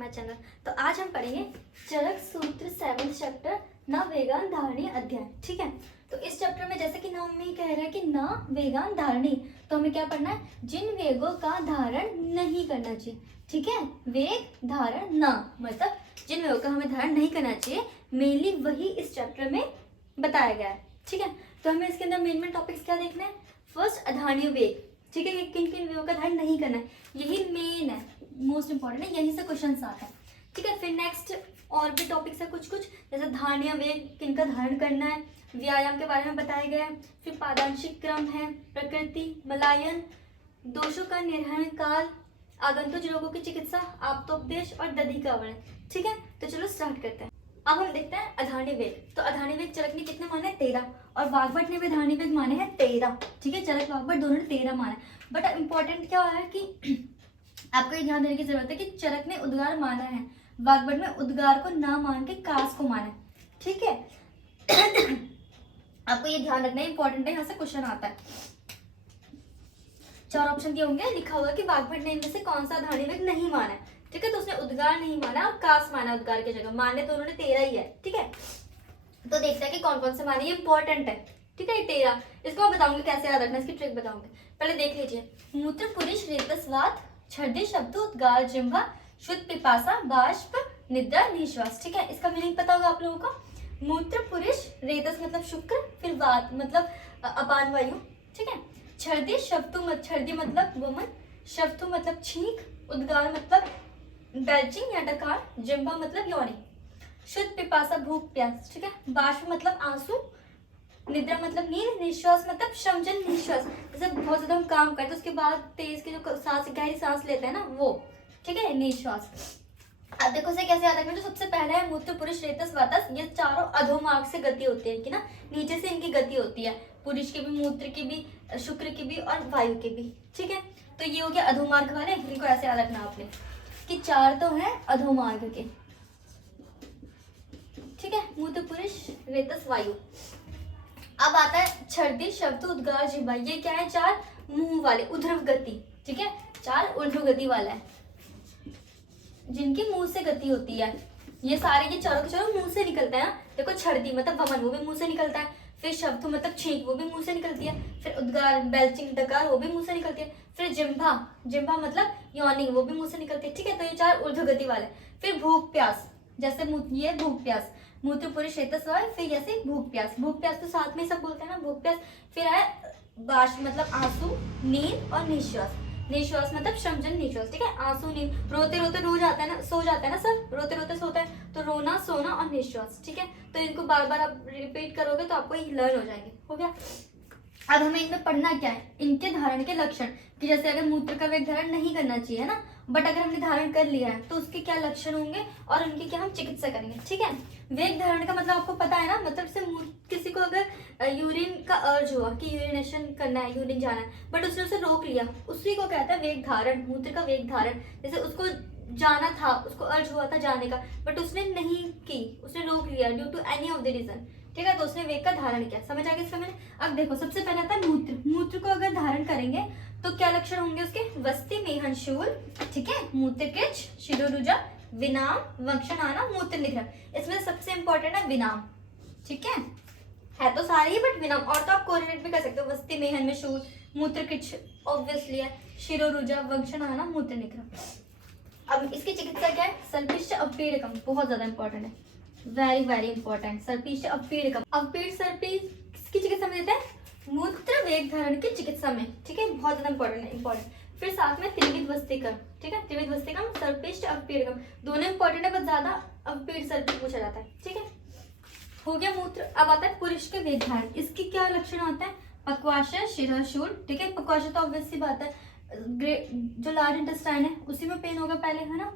My channel. तो आज हम पढ़ेंगे चरक सूत्र 7th चैप्टर न वेगान धारणी अध्याय। ठीक है, तो इस चैप्टर में जैसे कि नाम में ही कह रहा है कि न वेगान धारणी, तो हमें क्या पढ़ना है? जिन वेगों का धारण नहीं करना चाहिए। ठीक है, वेग धारण न मतलब जिन वेगों का हमें धारण नहीं करना चाहिए, मेनली वही इस चैप्टर में बताया गया है। ठीक है, तो हमें इसके अंदर मेन टॉपिक्स क्या देखने हैं? फर्स्ट अधारणीय वेग, ठीक है, किन किन वेगों का धारण नहीं करना है, यही मेन है, मोस्ट इंपॉर्टेंट है, यहीं से क्वेश्चन आते हैं। ठीक है, फिर नेक्स्ट और भी टॉपिक्स है कुछ कुछ, जैसे धारणीय वेग किनका धारण करना है, व्यायाम के बारे में बताया गया है। फिर पादांशिक क्रम है, प्रकृति, मलायन, दोषों का निर्हरण काल, आगंतुक रोगों की चिकित्सा, आप्तोपदेश और दधि का वर्णन। ठीक है, तो चलो स्टार्ट करते हैं। अब हम देखते हैं अधारणीय वेग। तो अधारणीय वेग चरक ने कितने माने? 13, और वाग्भट ने भी अधारणीय वेग माने हैं 13। ठीक है, चरक वाग्भट दोनों ने 13 माने। बट इंपॉर्टेंट क्या है कि आपको ये ध्यान देने की जरूरत है कि चरक ने उद्गार माना है, वाग्भट में उद्गार को ना मान के कास को माना है। ठीक है आपको ये ध्यान रखना है, इंपॉर्टेंट है, यहाँ से क्वेश्चन आता है। 4 ऑप्शन दिए होंगे, लिखा होगा कि वाग्भट ने इनमें से कौन सा अधारणीय वेग नहीं माना है। ठीक है, तो उसने उद्गार नहीं माना और कास माना, उद्गार की जगह माने तो उन्होंने 13 ही है। ठीक है, तो देखते हैं कि कौन कौन से माने, ये इंपॉर्टेंट है। ठीक है, 13, इसको मैं बताऊंगी कैसे याद रखना, इसकी ट्रिक बताऊंगी। पहले देख लीजिए, मूत्र पुरुष रेतस्वाद छर्दी शब्द उद्गार जिह्वा शुद्ध पिपासा बाष्प निद्रा निश्वास। ठीक है, इसका मीनिंग पता होगा आप लोगों को। मूत्र पुरुष, रेतस मतलब शुक्र, फिर वात मतलब अपान वायु। ठीक है, छर्दी शब्द, छर्दी मतलब वमन, शब्द मतलब छींक, उद्गार मतलब बेल्चिंग या डकार, जिह्वा मतलब योनि, शुद्ध पिपासा भूख प्यास। ठीक है, बाष्प मतलब आंसू, निद्रा मतलब नींद, निश्वास मतलब श्रमजन निश्वास, जैसे बहुत ज्यादा हम काम करते हैं उसके बाद तेज की जो सांस, गहरी सांस लेते हैं ना, वो। ठीक है, निश्वास। अब देखो से कैसे याद रखना, जो सबसे पहला है मूत्र पुरुष रेतस वातस, ये चारों अधोमार्ग से गति होती है कि ना, नीचे से इनकी गति होती है, पुरुष की भी, मूत्र की भी, शुक्र की भी और वायु की भी। ठीक है, तो ये हो गया अधोमार्ग वाले, इनको ऐसे याद रखना आपने कि 4 तो है अधोमार्ग के। ठीक है, मूत्र पुरुष रेतस वायु। अब आता है छर्दी शब्द उद्गार जिह्वा, ये क्या है? 4 मुंह वाले, उध्रव गति। ठीक है, 4 ऊर्ध्व गति वाला है, जिनकी मुंह से गति होती है। ये सारे ये चारों के चारों मुंह से निकलता है ना। देखो, छर्दी मतलब वमन, वो भी मुंह से निकलता है। फिर शब्द मतलब छींक, वो भी मुंह से निकलती है। फिर उद्गार बेल्चिंग डकार, वो भी मुंह से निकलती है। फिर जिह्वा, जिह्वा मतलब यॉनिंग, वो भी मुंह से निकलती है। ठीक है, तो ये 4 ऊर्ध्व गति वाले। फिर भूख प्यास, जैसे ये भूख प्यास, मूत्र पुरुष रेतस्वाय, फिर जैसे भूख प्यास, भूख प्यास तो साथ में सब बोलते हैं ना, भूख प्यास। फिर आए बाष्प मतलब आंसू, नींद और निश्वास, निश्वास मतलब श्रमजन निश्वास। ठीक है, आंसू, नींद, रोते रोते रो जाता है ना, सो जाता है ना सब, रोते रोते सोता है, तो रोना, सोना और निश्वास। ठीक है, तो इनको बार बार आप रिपीट करोगे तो आपको ये लर्न हो जाएंगे। हो गया। अब हमें इनमें पढ़ना क्या है? इनके धारण के लक्षण, कि जैसे अगर मूत्र का वेग धारण नहीं करना चाहिए ना, बट अगर हमने धारण कर लिया है तो उसके क्या लक्षण होंगे और उनकी क्या हम चिकित्सा करेंगे। ठीक है, वेग धारण का मतलब आपको पता है ना, मतलब से किसी को अगर यूरिन का अर्ज हुआ कि यूरिनेशन करना है, यूरिन जाना है, बट उसने उसे रोक लिया, उसी को कहता है वेग धारण, मूत्र का वेग धारण। जैसे उसको जाना था, उसको अर्ज हुआ था जाने का, बट उसने नहीं की, उसने रोक लिया due to any of the reason. ठीक है, तो उसने वेग का धारण किया। समझ आ गया इसका मैंने? अब देखो, सबसे पहले आता है मूत्र। मूत्र को अगर धारण करेंगे तो क्या लक्षण होंगे उसके? वस्ति मेहन शूल, ठीक है, मूत्र कृच, शिरोरुजा, विनाम, वक्षणाना, मूत्र निग्रह। इसमें सबसे इंपॉर्टेंट है विनाम। ठीक है तो सारे ही, बट विनाम, और तो आप कोरिलेट भी कर सकते हो, वस्ति मेहन में शूल, मूत्र कृच ऑब्वियसली है, शिरोरुजा, वक्षणाना, मूत्र निग्रह। अब इसकी चिकित्सा क्या है? सर्पिष्ट अपीडकम, बहुत ज्यादा इंपॉर्टेंट है, वेरी वेरी इंपॉर्टेंट। सर्पिष्ट अपीडकम, अपीड सर्पिस किसकी चिकित्सा में देते हैं? मूत्र वेग धारण की चिकित्सा में। ठीक है, बहुत ज्यादा इंपॉर्टेंट है, इंपॉर्टेंट। फिर साथ में त्रिविध वस्तिकम। ठीक है, त्रिविध वस्तिकम, सर्पिष्ट अपीडकम, दोनों इंपॉर्टेंट है, बट ज्यादा अपीड सर्पिस पूछा जाता है। ठीक है, हो गया मूत्र। अब आता है पुरुष के वेग धारण, इसकी क्या लक्षण होता है? पक्वाशय, शिरशूल। ठीक है, पक्वाशय तो ऑब्वियस सी बात है, जो लार्ज इंटेस्टाइन है उसी में पेन होगा पहले, है ना,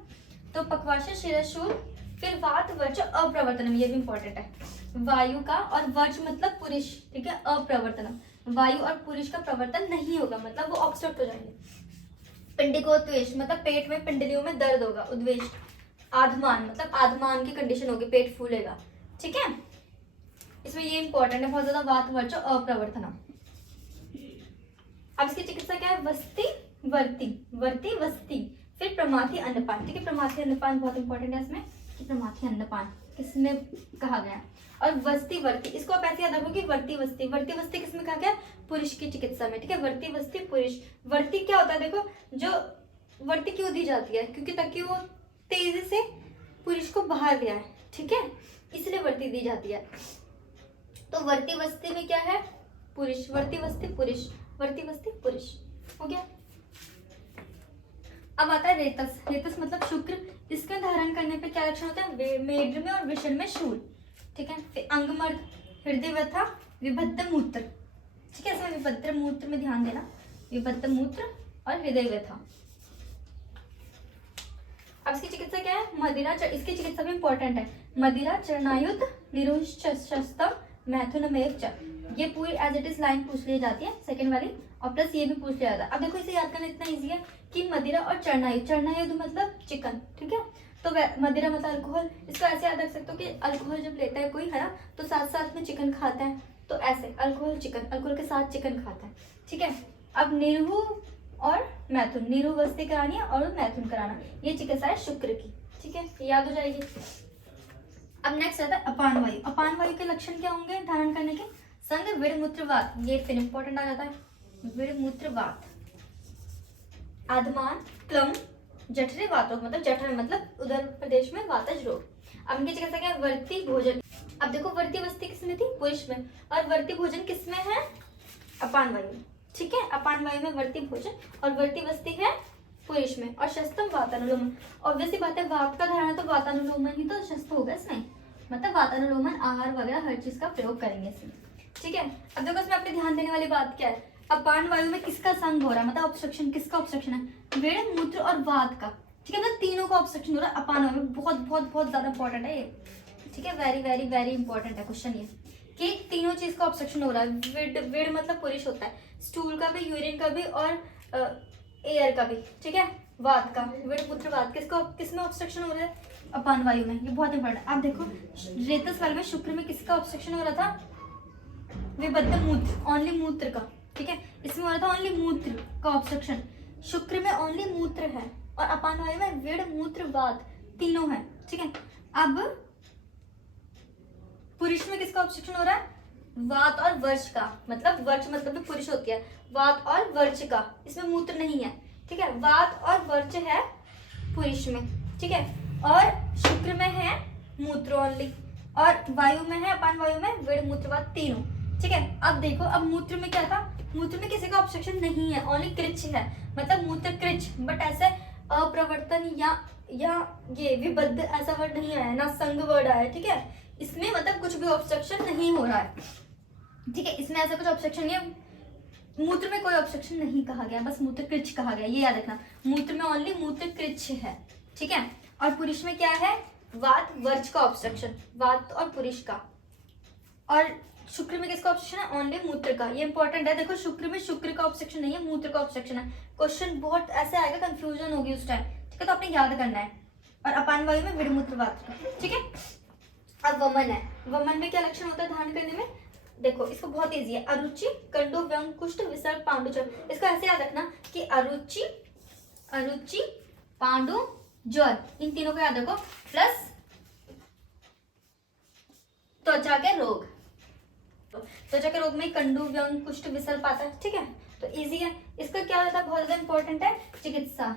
तो पक्वाशय, शिरशूल। फिर वात, वर्च, अप्रवर्तनम, ये भी इंपॉर्टेंट है, वायु का, और वर्च मतलब पुरुष। ठीक है, अप्रवर्तनम, वायु और पुरुष का प्रवर्तन नहीं होगा, मतलब वो ऑब्स्ट्रक्ट हो जाएंगे। पिंडिकोद्वेष मतलब पेट में पिंडलियों में दर्द होगा, उद्वेष। आधमान मतलब आधमान की कंडीशन होगी, पेट फूलेगा। ठीक है, इसमें ये इंपॉर्टेंट है बहुत ज्यादा, वात, वर्च, अप्रवर्तनम। अब इसकी चिकित्सा क्या है? वस्ति वर्ती, वर्ती वस्ती, फिर प्रमाथी अन्नपान, ठीक है, प्रमाथी अन्नपान बहुत इंपॉर्टेंट है इसमें कि प्रमाथी अन्नपान किसमें कहा गया। और वस्ती वर्ती, इसको आप ऐसे याद रखो कि वर्ती वस्ती, वर्ती वस्ती किसमें कहा गया, पुरुष की चिकित्सा में, ठीक है, वर्ती वस्ती पुरुष। वर्ती क्या होता है, देखो जो वर्ती क्यों दी जाती है, क्योंकि ताकि वो तेजी से पुरुष को बाहर ले आए, ठीक है, इसलिए वर्ती दी जाती है। तो वर्ती वस्ती में क्या है, पुरुष, वर्ती वस्ती पुरुष, वर्ती वस्ती पुरुष, हो गया। अब आता है रेतस, रेतस मतलब शुक्र, इसका धारण करने पे क्या लक्षण होता है, मेढ्र में और वृषण में शूल, ठीक है। फिर अंगमर्द, हृदय व्यथा, विबद्ध मूत्र, ठीक है, इसमें विबद्ध मूत्र में ध्यान देना, विबद्ध मूत्र और हृदय व्यथा। अब इसकी चिकित्सा क्या है, मदिरा, इसकी चिकित्सा भी इंपॉर्टेंट है, मदिरा चरणायुत निरुशस्तम मैथुनमेव च, ये पूरी एज इट इज लाइन पूछ ली जाती है सेकंड वाली, और प्लस ये भी पूछ लिया जाता है। अब देखो इसे याद करना इतना इजी है कि मदिरा और चरणायुत, चरणायुत मतलब चिकन, ठीक है, तो मदिरा मतलब अल्कोहल, इसको ऐसे याद रख सकते हो कि अल्कोहल जब लेता है कोई, है ना, तो साथ साथ में चिकन खाता है, तो ऐसे अल्कोहल चिकन, अल्कोहल के साथ चिकन खाता है, ठीक है। अब निरहु और मैथुन, निरहु वस्ती करानी है और मैथुन कराना, ये चिकित्सा है शुक्र की, ठीक है, याद हो जाएगी। अब नेक्स्ट आता है अपान वायु, अपान वायु के लक्षण क्या होंगे धारण करने के, संग विड़मूत्रवात, ये फिर इंपॉर्टेंट आ जाता है, विड़मूत्रवात, आधमान, क्लम, जठरे वातरोग, मतलब जठर मतलब उदर प्रदेश में वातज रोग। अब इनकी चिकित्सा क्या है, वर्ती भोजन। अब देखो वर्ती वस्ती किसमें थी, पुरुष में, और वर्ती भोजन किसमें है, अपान वायु में, ठीक है, अपान वायु में वर्ती भोजन, और वर्ती वस्ती है पुरुष में, और शस्तम वातानुलोमन, ऑब्वियसली बात है, वात का धारण तो वातानुलोमन ही तो शस्त होगा इसमें, मतलब वातानुलोमन आहार वगैरह हर चीज का प्रयोग करेंगे इसमें, ठीक है। अब देखो इसमें अपने ध्यान देने वाली बात क्या है, अपान वायु में किसका संग हो रहा है, मतलब ऑब्स्ट्रक्शन, किसका ऑब्स्ट्रक्शन है, वेड़, मूत्र और वात का, ठीक है, मतलब तीनों का ऑब्स्ट्रक्शन हो रहा है अपान वायु में, बहुत बहुत बहुत ज्यादा इंपॉर्टेंट है ये, ठीक है, वेरी वेरी वेरी इंपॉर्टेंट है क्वेश्चन ये, कि तीनों चीज का ऑब्स्ट्रक्शन हो रहा है, वेड़ मतलब पुरुष होता है, स्टूल का भी, यूरिन का भी, और एयर का भी, ठीक है, वात का, वेड़ मूत्र वात, किसका किसमें ऑब्स्ट्रक्शन हो रहा है, अपान वायु में, ये बहुत इंपॉर्टेंट। आप देखो रेतस वाले में शुक्र में किसका ऑब्स्ट्रक्शन हो रहा था, विबद्ध मूत्र, ओनली मूत्र का, ठीक है, इसमें हो रहा था ओनली मूत्र का ऑब्स्ट्रक्शन, शुक्र में ओनली मूत्र है, और अपान वायु में वेड़, मूत्र, वात तीनों है, ठीक है। अब पुरुष में किसका ऑब्स्ट्रक्शन हो रहा है, वात और वर्च का, मतलब वर्च मतलब भी पुरुष होती है, वात और वर्च का, इसमें मूत्र नहीं है, ठीक है, वात और वर्च है पुरुष में, ठीक है, और शुक्र में है मूत्र ओनली, और वायु में है, अपान वायु में वेड़, मूत्र, वात तीनों, ठीक है। अब देखो अब मूत्र में क्या था, मूत्र में किसी का ऑब्स्ट्रक्शन नहीं है, ओनली कृच्छ है, मतलब मूत्र कृच्छ, बट ऐसे अप्रवर्तन या ये विबद्ध ऐसा वर्ड नहीं आया ना, संग वर्ड आया, ठीक है, इसमें मतलब कुछ भी ऑब्स्ट्रक्शन नहीं हो रहा है, ठीक है, इसमें ऐसा कुछ ऑब्स्ट्रक्शन नहीं है, मूत्र में कोई ऑब्स्ट्रक्शन नहीं कहा गया, बस मूत्र कृच्छ कहा गया, ये याद रखना, मूत्र में ओनली मूत्र कृच्छ है, ठीक है। और पुरुष में क्या है, वात वर्च का ऑब्स्ट्रक्शन, वात और पुरुष का, और शुक्र में किसका ऑब्स्ट्रक्शन है, ओनली मूत्र का, ये इंपॉर्टेंट है, देखो शुक्र में शुक्र का ऑब्स्ट्रक्शन नहीं है, मूत्र का ऑब्स्ट्रक्शन है, क्वेश्चन बहुत ऐसे आएगा, कंफ्यूजन होगी उस टाइम, ठीक है, तो आपने याद करना है। और अपान वायु में विड़, मूत्र, वात, ठीक है। अब वमन है, वमन में क्या लक्षण होता है धारण करने में, देखो इसको बहुत इजी है, अरुचि, कंडो, व्यंग, कुष्ठ, विसर्ग, पांडुज्वर, इसको ऐसे याद रखना कि अरुचि, अरुचि, पांडु, ज्वर, इन तीनों को याद रखो, प्लस त्वचा के रोग, त्वचा के रोग में कंडू, व्यंग, कुष्ठ, विसर्ग आता है, ठीक है, तो इजी है। इसका क्या होता है, बहुत ज्यादा इंपॉर्टेंट है, चिकित्सा,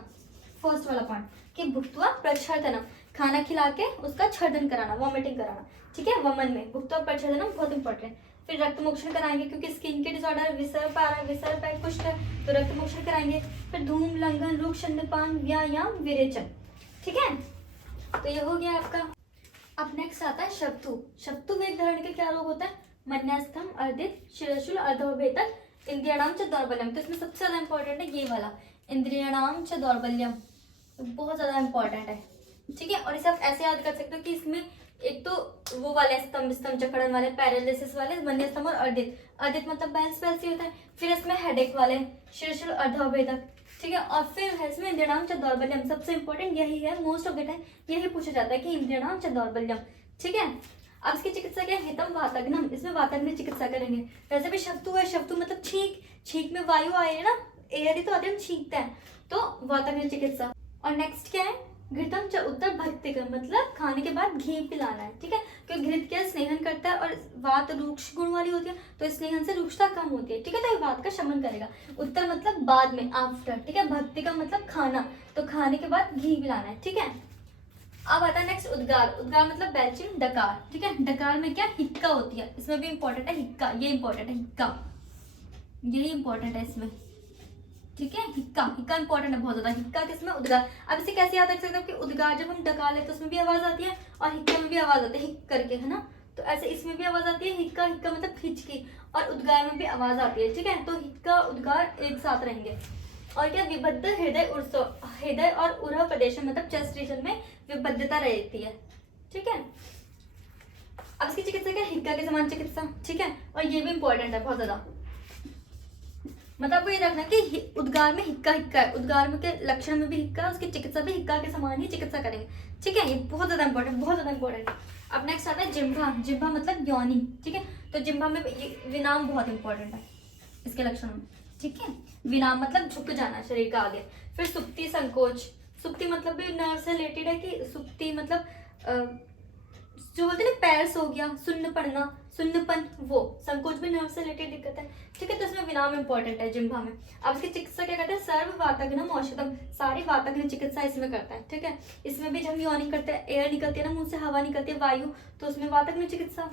फर्स्ट वाला पॉइंट कि भुक्त्वा प्रच्छर्दनम, खाना खिला के उसका छर्दन कराना, वॉमिटिंग कराना, ठीक है, वमन में भुक्त्वा प्रच्छर्दनम बहुत इंपॉर्टेंट है। फिर रक्त मोक्षण कराएंगे, क्योंकि स्किन के डिसऑर्डर, विसर्ग आ रहा है, विसर्ग है, कुष्ठ है, तो रक्त मोक्षण कराएंगे। फिर धूम, लंघन, रुक्ष, स्तनपान, व्यायाम, विरेचन, ठीक है, तो ये हो गया आपका। अब नेक्स्ट आता है शब्दु, शब्दु वेग धारण के क्या रोग होता है, मन्यास्थम, अर्दित, शिरशूल, अर्धोभेदक, इंद्रियाणाम च दौर्बल्यम, तो इसमें सबसे ज्यादा इंपॉर्टेंट है ये वाला, इंद्रियाणाम च दौर्बल्यम, बहुत ज्यादा इंपॉर्टेंट है, ठीक है। और इसे आप ऐसे याद कर सकते हो कि इसमें एक तो वो वाले स्तंभ, स्तंभ चक्रण वाले, पैरालिसिस वाले, मन्यस्तंभ और अर्दित, अर्दित मतलब बैलेंस पैल्सी होता है, फिर इसमें हेडेक वाले, शिरशूल, अर्धोभेदक, ठीक है, और फिर है इसमें इंद्रियाणाम च दौर्बल्यम, सबसे इंपॉर्टेंट यही है, मोस्ट ऑफ द टाइम यही पूछा जाता है कि इंद्रियाणाम च दौर्बल्यम, ठीक है। अब इसकी चिकित्सा क्या है, हितम वातग्नम, इसमें वातग्न चिकित्सा करेंगे। वैसे भी शब्दु है, शब्दु मतलब छींक, छींक में वायु आए ना, एयर ही तो आते हैं, छींकते हैं, तो वातग्न चिकित्सा, और नेक्स्ट क्या है, घृतम च उत्तर भक्तिकम, मतलब खाने के बाद घी पिलाना है, ठीक है, क्योंकि घृत क्या स्नेहन करता है और वात रूक्ष गुण वाली होती है, तो स्नेहन से रूक्षता कम होती है, ठीक है, तो ये वात का शमन करेगा। उत्तर मतलब बाद में, आफ्टर, ठीक है, भक्तिकम मतलब खाना, तो खाने के बाद घी पिलाना है, ठीक है। अब आता है नेक्स्ट उद्गार। उद्गार मतलब बैचिंग डकार, ठीक है, डकार में क्या हिक्का होती है, इसमें भी इंपॉर्टेंट है हिक्का, ये इंपॉर्टेंट है हिक्का, यही इंपॉर्टेंट है इसमें, ठीक है, हिक्का, हिक्का इंपॉर्टेंट है बहुत ज्यादा, हिक्का किसमें, उद्गार। अब इसे कैसे याद रख सकते हो कि उद्गार जब हम डकार लेते हैं तो उसमें भी आवाज आती है और हिक्का में भी आवाज आती है, हिक करके, है ना, तो ऐसे इसमें भी आवाज आती है हिक्का, हिक्का मतलब खींच के, और उद्गार में भी आवाज आती है, ठीक है, तो हिक्का उद्गार एक साथ रहेंगे। और क्या, विबद्ध हृदय उर्सो, हृदय और उरह प्रदेश में मतलब चेस्ट रीजन में विबद्धता रहती है, ठीक है। अब इसकी चिकित्सा क्या, हिक्का के समान चिकित्सा, ठीक है, और ये भी इंपॉर्टेंट है बहुत ज्यादा, मतलब आपको ये रखना कि उद्गार में हिक्का हिक्का है, उद्गार में के लक्षण में भी हिक्का है, उसकी चिकित्सा भी हिक्का के समान ही चिकित्सा करेंगे, ठीक है, ये बहुत ज्यादा इंपॉर्टेंट, बहुत ज्यादा इंपॉर्टेंट। अब नेक्स्ट आता है जिह्वा। जिह्वा मतलब योनि, ठीक है, तो जिह्वा में विराम बहुत इंपॉर्टेंट है इसके लक्षण में, ठीक है, विराम मतलब झुक जाना शरीर का आगे। फिर सुप्ति संकोच, सुप्ति मतलब भी नर्व से रिलेटेड है कि सुप्ति मतलब जो बोलते हैं ना पैर सो गया, सुन्न पड़ना, सुन्नपन, वो संकोच भी नर्व से रिलेटेड दिक्कत है, ठीक है, तो इसमें विराम इंपॉर्टेंट है जिह्वा में। अब इसकी चिकित्सा क्या कहते हैं, सर्व वातघ्नम औषधम, सारी वातघ्न चिकित्सा इसमें करता है, ठीक है, इसमें भी जब हम योनि करते हैं, एयर निकलती है ना मुंह से, हवा निकलती है वायु, तो उसमें वातघ्न चिकित्सा।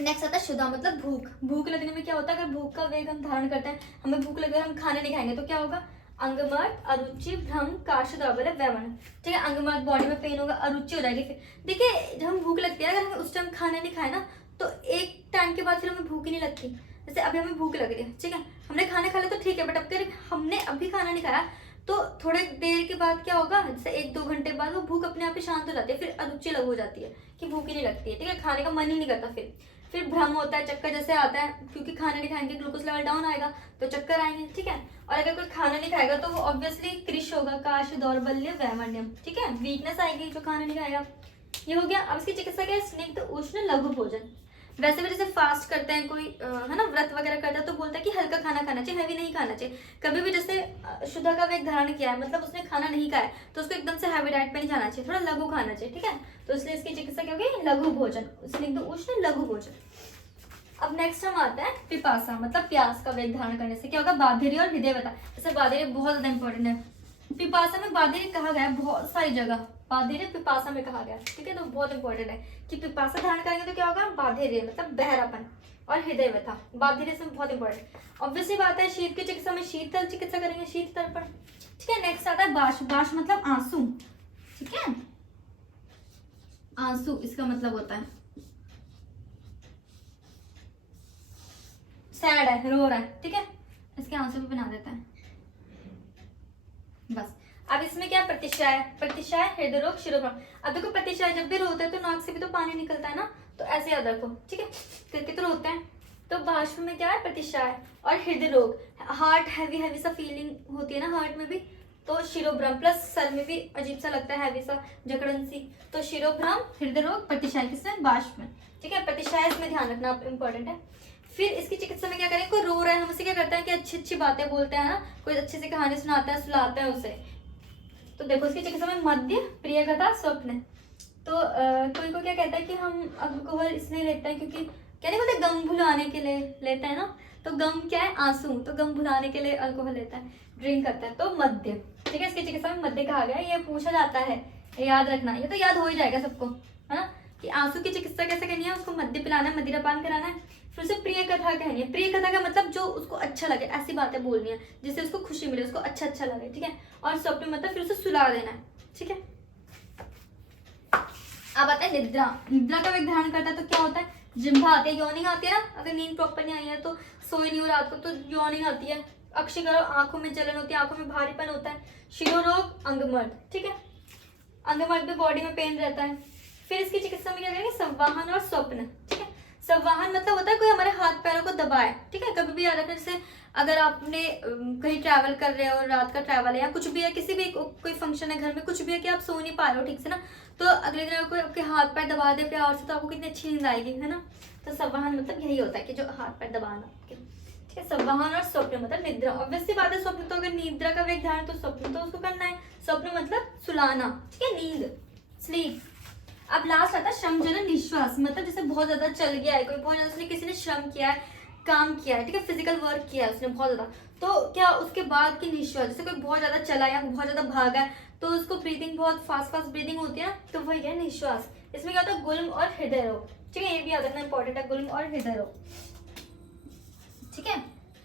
नेक्स्ट आता है क्षुधा मतलब भूख। भूख लगने में क्या होता है, अगर भूख का वेग हम धारण करते हैं, हमें भूख लगे और हम खाने नहीं खाएंगे तो क्या होगा, अंगमर्द, अरुचि, भ्रम, काश, दौर्बल्य, वैमन, ठीक है, अंगमर्द बॉडी में पेन होगा, अरुचि हो जाएगी। फिर देखिए जब हम भूख लगती है, अगर हमें उस टाइम खाना नहीं खाए ना तो एक टाइम के बाद फिर हमें भूख ही नहीं लगती। जैसे अभी हमें भूख लग रही है, ठीक है, हमने खाना खा लिया तो ठीक है, बट अगर हमने अभी खाना नहीं खाया तो थोड़े देर के बाद क्या होगा, जैसे 1-2 घंटे बाद वो भूख अपने आप ही शांत हो जाती है, फिर अरुचि लग हो जाती है कि भूख ही नहीं लगती है, ठीक है, खाने का मन ही नहीं करता। फिर भ्रम होता है, चक्कर जैसे आता है, क्योंकि खाना नहीं खाएंगे ग्लूकोज लेवल डाउन आएगा तो चक्कर आएंगे, ठीक है, और अगर कोई खाना नहीं खाएगा तो वो ऑब्वियसली कृश होगा, काश, दौर्बल्य, वैमन्यम, ठीक है, वीकनेस आएगी जो खाना नहीं खाएगा। ये हो गया। अब इसकी चिकित्सा क्या है, स्निग्ध उष्ण लघु भोजन। वैसे भी जैसे फास्ट करते हैं कोई है ना, व्रत वगैरह करता है तो बोलता है कि हल्का खाना खाना चाहिए, हैवी नहीं खाना चाहिए। कभी भी जैसे शुद्ध का वेग धारण किया है, मतलब उसने खाना नहीं खाया तो उसको एकदम से हैवी डाइट पे नहीं जाना चाहिए, थोड़ा लघु खाना चाहिए, ठीक है, तो इसलिए इसकी चिकित्सा क्या होगी, लघु भोजन, स्निग्ध उष्ण लघु भोजन। अब नेक्स्ट हम आता है पिपासा, मतलब प्यास का वेग धारण करने से क्या होगा, बाधिरी और हृदय व्यथा। जैसे बाधिरी बहुत ज्यादा इंपॉर्टेंट है, पिपासा में बाधिरी कहा गया है बहुत सारी जगह, बाधिरी पिपासा में कहा गया है, ठीक है, तो बहुत इंपॉर्टेंट है कि पिपासा धारण करेंगे तो क्या होगा, बाधिरी मतलब बहरापन और हृदय व्यथा, बाधिरी से बहुत इंपॉर्टेंट। ऑब्वियसली बात है शीत की चिकित्सा में शीतल चिकित्सा करेंगे, शीत तर्पण, ठीक है। नेक्स्ट आता है बाष्प। बाष्प मतलब आंसू, ठीक है, आंसू इसका मतलब होता है सैड है, रो रहा है, ठीक है, इसके आंसू भी बना देता है बस। अब इसमें क्या प्रतिशय, प्रतिशय हृदय रोग शिरोभ्रम। अब देखो प्रतिशय जब भी रोता है तो नाक से भी तो पानी निकलता है ना, तो ऐसे याद रखो, ठीक है, करके तो रोते हैं। तो बाष्प में क्या है, प्रतिशय और हृदय रोग, हार्ट हैवी हैवी सा फीलिंग होती है ना हार्ट में भी, तो शिरोभ्रम प्लस सर में भी अजीब सा लगता है हैवी सा जकड़न सी, तो शिरोभ्रम, हृदय रोग, प्रतिशय किसमें, बाष्प में, ठीक है, प्रतिशय इसमें ध्यान रखना इंपॉर्टेंट है। फिर इसकी चिकित्सा में क्या करें, कोई रो रहा है हम उसे क्या करते हैं कि अच्छी अच्छी बातें बोलते हैं ना, कोई अच्छी सी कहानी सुनाता है, सुलाते हैं उसे, तो देखो इसकी चिकित्सा में मध्य, प्रिय कथा, स्वप्न। तो कोई को क्या कहता है कि हम अल्कोहल इसलिए लेते हैं क्योंकि क्या नहीं बोलते, गम भुलाने के लिए लेते हैं ना, तो गम क्या है, आंसू, तो गम भुलाने के लिए अल्कोहल लेता है, ड्रिंक करता है, तो मध्य, ठीक है, इसकी चिकित्सा में मध्य कहा गया है। ये पूछा जाता है, याद रखना, ये तो याद हो ही जाएगा सबको, है ना, कि आंसू की चिकित्सा कैसे करनी है, उसको मद्य पिलाना है, मदिरा पान कराना है। फिर उसे प्रिय कथा कहनी है, प्रिय कथा का मतलब जो उसको अच्छा लगे, ऐसी बातें बोलनी है जिससे उसको खुशी मिले, उसको अच्छा अच्छा लगे, ठीक है, और स्वप्न मतलब फिर उसे सुला देना है, ठीक है। अब आता है निद्रा। निद्रा का वेग धारण करता है तो क्या होता है, जिह्वा आती है, योनि आती है ना, अगर नींद प्रॉपर नहीं आई है तो सोई नहीं हो रात को तो योनि आती है, अक्षय करो आंखों में जलन होती है, आंखों में भारीपन होता है, शिरोरोग, अंगमर्द, ठीक है, अंगमर्द में बॉडी में पेन रहता है। फिर इसकी चिकित्सा में क्या करेंगे, संवाहन और स्वप्न, ठीक है, संवाहन मतलब होता है कोई हमारे हाथ पैरों को दबाए, ठीक है, कभी भी याद रखना, जैसे अगर आपने कहीं ट्रैवल कर रहे हो, रात का ट्रैवल है या कुछ भी है, किसी भी कोई फंक्शन है घर में, कुछ भी है कि आप सो नहीं पा रहे हो ठीक से ना, तो अगले दिन कोई आपके हाथ पैर दबा दे प्यार से तो आपको कितनी अच्छी नींद आएगी, है ना, तो संवाहन मतलब यही होता है कि जो हाथ पैर दबाना आपके, ठीक है। संवहन और स्वप्न मतलब निद्रा, ऑब्वियसली बात है, स्वप्न तो अगर निद्रा का वेग धारण तो स्वप्न तो उसको करना है, स्वप्न मतलब सुलाना, ठीक है, नींद, स्लीप। अब लास्ट आता है श्रमजनन निश्वास, मतलब जैसे बहुत ज्यादा चल गया है कोई, बहुत ज्यादा उसने किसी ने श्रम किया है, काम किया है, ठीक है, फिजिकल वर्क किया है उसने बहुत ज्यादा, तो क्या उसके बाद की निश्वास, जैसे कोई बहुत ज्यादा चला या बहुत ज्यादा भागा है तो उसको ब्रीदिंग बहुत फास्ट फास्ट ब्रीदिंग होती है ना, तो वही है निश्वास। इसमें क्या होता है, गुल्म और हृदय रोग, ठीक है, ये भी याद रखना इंपॉर्टेंट है, गुल्म और हृदय रोग, ठीक है।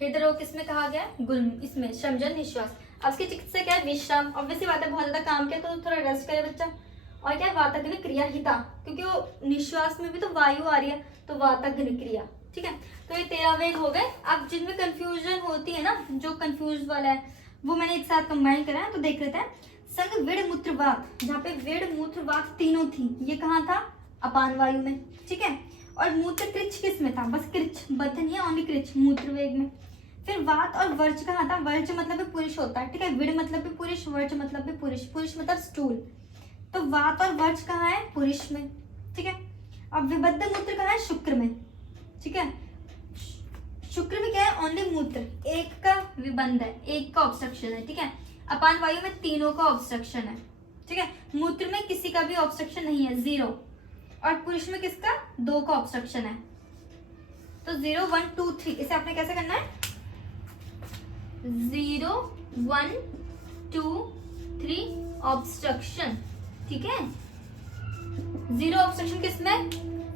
हृदय रोग किसमें कहा गया है, गुल्म, इसमें श्रमजन निश्वास। अब इसकी चिकित्सा क्या है, विश्राम, ऑब्वियसली बात है, बहुत ज्यादा काम किया तो थोड़ा रेस्ट करे बच्चा। और क्या है, वाताग्नि क्रिया हिता, क्योंकि वो निश्वास में भी तो वायु आ रही है, तो वाताग्नि क्रिया, ठीक है। तो ये 13 वेग हो गए। अब जिनमें कंफ्यूजन होती है ना, जो कंफ्यूज वाला है वो मैंने एक साथ कंबाइन करा है, तो देख लेते हैं। संग विड़ मूत्र वात, जहाँ पे विड़ मूत्र वात तीनों थी, ये कहाँ था, अपान वायु में, ठीक है। और मूत्र कृच्छ किस में था, बस कृच्छ, बद्ध नहीं है, ओनली कृच्छ, मूत्र वेग में। फिर वात और वर्ज कहाँ था, वर्ज मतलब भी पुरुष होता है, ठीक है, विड़ मतलब भी पुरुष, वर्ज मतलब भी पुरुष, पुरुष मतलब स्टूल, तो वात और वर्ज कहाँ है, पुरुष में, ठीक है। अब विबद्ध मूत्र कहाँ है, शुक्र में, ठीक है। शुक्र में क्या है, ओनली मूत्र, एक का विबंध है, एक का ऑब्स्ट्रक्शन है, ठीक है। अपान वायु में तीनों का ऑब्स्ट्रक्शन है, ठीक है। मूत्र में किसी का भी ऑब्स्ट्रक्शन नहीं है, 0, और पुरुष में किसका, 2 का ऑब्स्ट्रक्शन है, तो 0 1 2 3, इसे आपने कैसे करना है, 0 1 2 3 ऑब्स्ट्रक्शन, ठीक है। 0 ऑब्स्ट्रक्शन किसमें,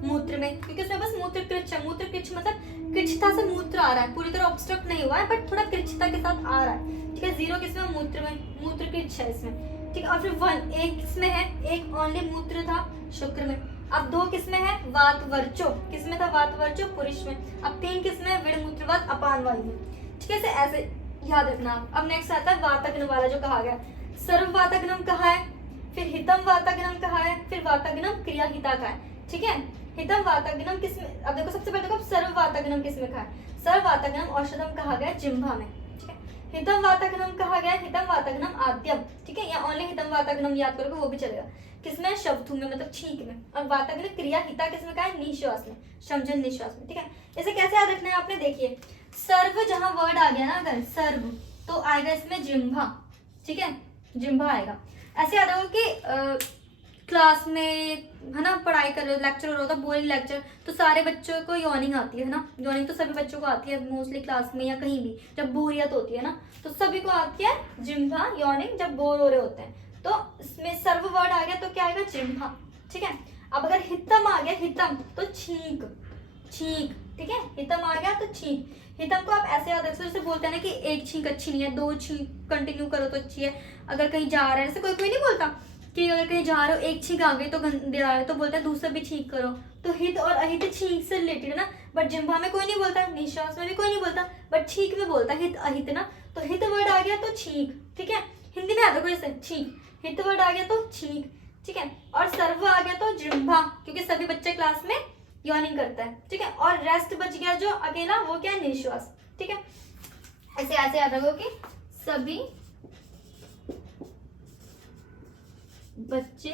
मूत्र में, क्योंकि उसमें बस मूत्र कृच्छ है, मूत्र कृच्छ मतलब कृच्छता से मूत्र आ रहा है, पूरी तरह ऑब्स्ट्रक्ट नहीं हुआ है बट थोड़ा कृच्छता के साथ आ रहा है, ठीक है। 0 किसमें, मूत्र में, मूत्र कृच्छ है इसमें, ठीक है। और फिर 1 एक किसमें है, एक ओनली मूत्र था, शुक्र में। अब 2 किसमें है, वात वर्चो, किसमें था, वात वर्चो, पुरुष में। अब 3 किसमें है, विड़ मूत्रवात अपान वायु में, ठीक है। ऐसे याद रखना। अब नेक्स्ट आता है वाताग्न वाला, जो कहा गया सर्व वाताग्नम कहा है, फिर हितम वाताग्नम कहा है, फिर वाताग्नम क्रिया हिता का है, ठीक है। हितम वाताग्नम किसमें, अब देखो सबसे पहले देखो सर्व वाताग्नम किसमें कहा है, सर्व वाताग्नम औषधम कहा गया जिह्वा में, ठीक है। हितम वाताग्नम कहा गया, हितम वाताग्नम आद्यम, ठीक है, या ओनली हितम वाताग्नम याद करोगे वो भी चलेगा, किसमें, शब्दों में मतलब छींक में। और वाताग्न क्रिया हिता किसमें कहा है, निश्वास में, श्रमजन निश्वास में, ठीक है। इसे कैसे याद रखना है आपने, देखिए सर्व जहां वर्ड आ गया ना, अगर सर्व तो आएगा इसमें जिह्वा, ठीक है, जिह्वा आएगा। ऐसे याद रखो कि क्लास में है ना, पढ़ाई कर रहे हो, लेक्चर हो रहा होता है, बोरिंग लेक्चर, तो सारे बच्चों को यॉर्निंग आती है ना, यॉर्निंग तो सभी बच्चों को आती है मोस्टली क्लास में या कहीं भी, जब बोरियत होती है ना तो सभी को आती है जिह्वा, यॉर्निंग जब बोर हो रहे होते हैं, तो इसमें सर्व वर्ड आ गया तो क्या आएगा, जिह्वा, ठीक है। अब अगर हितम आ गया, हितम तो छींक, छींक, ठीक है, हितम आ गया तो छींक। हितम को आप ऐसे याद रख सकते, जैसे बोलते हैं ना कि एक छींक अच्छी नहीं है, 2 छींक कंटिन्यू करो तो अच्छी है। अगर कहीं जा रहे हैं, जैसे कोई कोई नहीं बोलता कि अगर कहीं जा रहे हो एक छींक आ गई तो गंदे आ रहे, तो बोलता है दूसरा भी छींक करो, तो हित और अहित छींक से रिलेटेड है ना, बट जिह्वा में कोई नहीं बोलता, निश्वास में भी कोई नहीं बोलता, बट छींक में बोलता है हित अहित ना, तो हित वर्ड आ गया तो छींक, ठीक है। हिंदी में आता है जैसे छींक, हित वर्ड आ गया तो छींक, ठीक है। और सर्व आ गया तो जिह्वा, क्योंकि सभी बच्चे क्लास में यॉर्निंग करता है, ठीक है। और रेस्ट बच गया जो अकेला, वो क्या है, निश्वास, ठीक है। ऐसे ऐसे याद रखो कि सभी बच्चे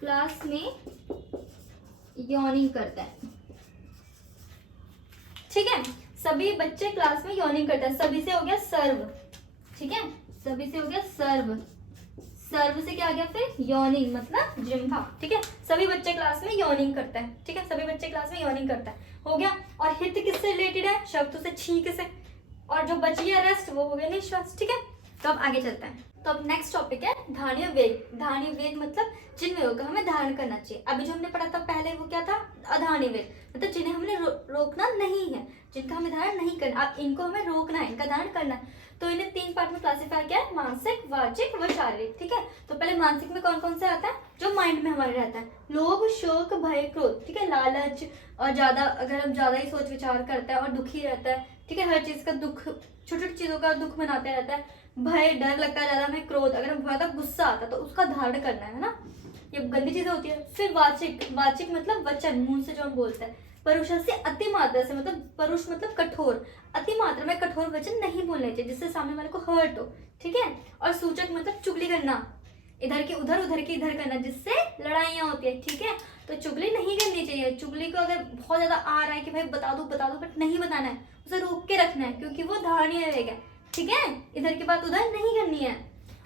क्लास में यॉर्निंग करते हैं, ठीक है, सभी बच्चे क्लास में यॉर्निंग करते हैं। सभी से हो गया सर्व, ठीक है, सभी से हो गया सर्व, सर्व से क्या आ गया फिर, यॉर्निंग मतलब जिह्वा, ठीक है। सभी बच्चे क्लास में यॉर्निंग करता है, ठीक है, सभी बच्चे क्लास में यॉर्निंग करता है, हो गया। और हित किससे रिलेटेड है, शब्द से, छींक से, और जो बच गया रेस्ट वो हो गया निश्वास, ठीक है। तो अब आगे चलते हैं। तो अब नेक्स्ट टॉपिक है धारणीय वेग। धारणीय वेग मतलब जिन वेगों का हमें धारण करना चाहिए। अभी जो हमने पढ़ा था पहले वो क्या था, अधारणीय वेग, मतलब जिन्हें हमने रोकना नहीं है, जिनका हमें धारण नहीं करना, अब इनको हमें रोकना है, इनका धारण करना है। तो इन्हें 3 पार्ट में क्लासिफाई किया है, मानसिक, वाचिक व शारीरिक, ठीक है। तो पहले मानसिक में कौन कौन से आता है, जो माइंड में हमारे रहता है, लोभ, शोक, भय, क्रोध, ठीक है, लालच, और ज्यादा अगर हम ज्यादा ही सोच विचार करता है और दुखी रहता है, ठीक है, हर चीज का दुख, छोटी छोटी चीजों का दुख मनाते रहता है, भय, डर लगता है ज्यादा, हमें क्रोध, अगर हम ज्यादा गुस्सा आता है तो उसका धारण करना है ना, ये गंदी चीजें होती है। फिर वाचिक, वाचिक मतलब वचन, मुंह से जो हम बोलते हैं। परुष से अति मात्रा से, मतलब परुष मतलब कठोर, अति मात्रा में कठोर वचन नहीं बोलने चाहिए जिससे सामने वाले को हर्ट हो, ठीक है। और सूचक मतलब चुगली करना, इधर की उधर, उधर की इधर करना, जिससे लड़ाइयाँ होती है, ठीक है। तो चुगली नहीं करनी चाहिए। चुगली को अगर बहुत ज्यादा आ रहा है कि भाई बता दो बट नहीं बताना है, उसे रोक के रखना है, क्योंकि वो धारणीय रहेगा, ठीक है। इधर की बात उधर नहीं करनी है।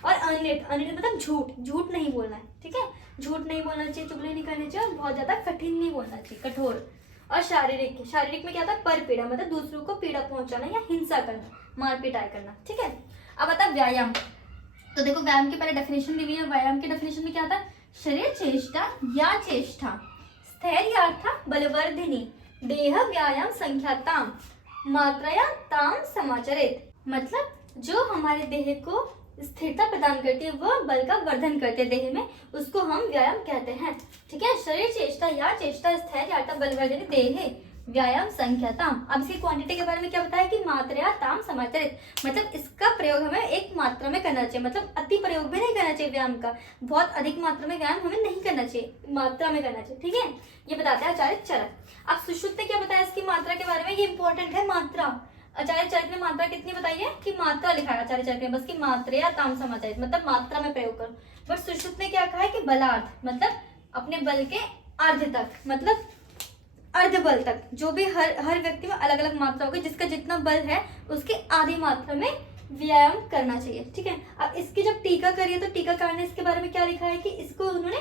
और अनिट, अनिट मतलब झूठ, झूठ नहीं बोलना है, ठीक है। झूठ नहीं बोलना चाहिए, चुगली नहीं करनी चाहिए, और बहुत ज्यादा कठिन नहीं बोलना चाहिए, कठोर। और शारीरिक, शारीरिक में क्या था, पर पीड़ा मतलब दूसरों को पीड़ा पहुंचाना या हिंसा करना, मार पिटाई करना, ठीक है। अब आता व्यायाम। तो देखो व्यायाम की पहले डेफिनेशन दी हुई है। व्यायाम की डेफिनेशन में क्या था, शरीर चेष्टा या चेष्टा स्थैर्यार्था बलवर्धिनी देह व्यायाम संख्याताम मात्रया ताम समाचरित। मतलब जो हमारे देह को स्थिरता प्रदान करती है, वह बल का वर्धन करते देह में, उसको हम व्यायाम कहते हैं, ठीक है। शरीर चेष्टा या चेष्टा स्थैर्यार्था बलवर्धिनी देह व्यायाम संख्याताम। अब इसकी क्वांटिटी के बारे में क्या बताया कि मात्रा ताम समाचरित, मतलब इसका प्रयोग हमें एक मात्रा में करना चाहिए, मतलब अति प्रयोग भी नहीं करना चाहिए व्यायाम का, बहुत अधिक मात्रा में व्यायाम हमें नहीं करना चाहिए, मात्रा में करना चाहिए, ठीक है। ये बताते हैं आचार्य चरक। अब सुश्रुत ने क्या बताया इसकी मात्रा के बारे में, ये इंपॉर्टेंट है मात्रा। आचार्य चरक ने मात्रा कितनी बताई है कि मात्रा लिखा है आचार्य चरक ने, बस की मात्रा ताम समाचरित मतलब मात्रा में प्रयोग करो। बट सुश्रुत ने क्या कहा है कि बलार्थ, मतलब अपने बल के अर्ध तक, मतलब अर्ध बल तक, जो भी हर व्यक्ति में अलग अलग मात्रा होगी, जिसका जितना बल है उसके आधी मात्रा में व्यायाम करना चाहिए, ठीक है। अब इसकी जब टीका करिए तो टीकाकार ने इसके बारे में क्या लिखा है कि इसको उन्होंने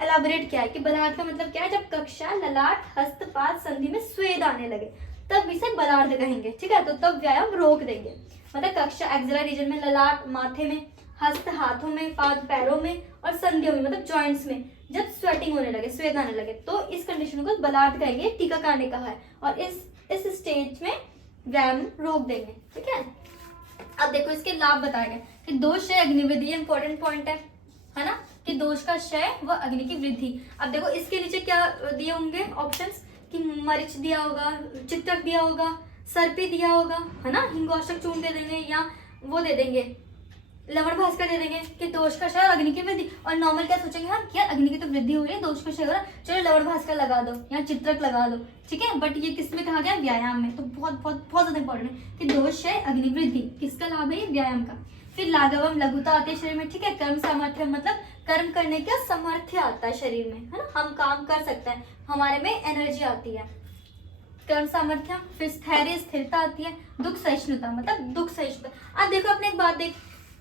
एलाबोरेट किया है कि बलार्थ का मतलब क्या है, जब कक्षा ललाट हस्तपाद संधि में स्वेद आने लगे तब इसे बलार्थ कहेंगे, ठीक है। तो तब व्यायाम रोक देंगे, मतलब कक्षा एक्सिलरी रीजन में, ललाट माथे में, हस्त हाथों में, पाद पैरों में, और संधियों में मतलब जॉइंट्स में जब स्वेटिंग होने लगे, स्वेद आने लगे, तो इस कंडीशन को बलार्थ कहेंगे, टीकाकार ने कहा है। और इस स्टेज में व्यायाम रोक देंगे, ठीक है। अब देखो इसके लाभ बताए गए कि दोष क्षय अग्निवृद्धि, इंपॉर्टेंट पॉइंट है ना, कि दोष का क्षय व अग्नि की वृद्धि। अब देखो इसके नीचे क्या दिए होंगे ऑप्शंस, कि मरीच दिया होगा, चित्रक दिया होगा, सर्पी दिया होगा, है ना, हिंगोष्ठक चूर्ण दे देंगे, या वो दे देंगे लवण भास्कर दे देंगे कि दोष का क्षय और अग्नि की वृद्धि। और नॉर्मल क्या सोचेंगे हम, क्या अग्नि की तो वृद्धि हो रही है, दोष का क्षय हो रहा है, चलो लवण भास्कर लगा दो या चित्रक लगा दो, ठीक है। बट ये किस में कहा गया, व्यायाम में। तो बहुत बहुत बहुत ज्यादा इंपॉर्टेंट है कि दोष क्षय अग्नि वृद्धि किसका लाभ है, ये व्यायाम का। फिर लाघवम, लघुता आती है शरीर में, ठीक है। कर्म सामर्थ्य मतलब कर्म करने का सामर्थ्य आता है शरीर में, है ना, हम काम कर सकते हैं, हमारे में एनर्जी आती है, कर्म सामर्थ्य। फिर स्थैर्य, स्थिरता आती है। दुख सहिष्णुता मतलब दुख सहिष्णुता। अब देखो अपने एक बात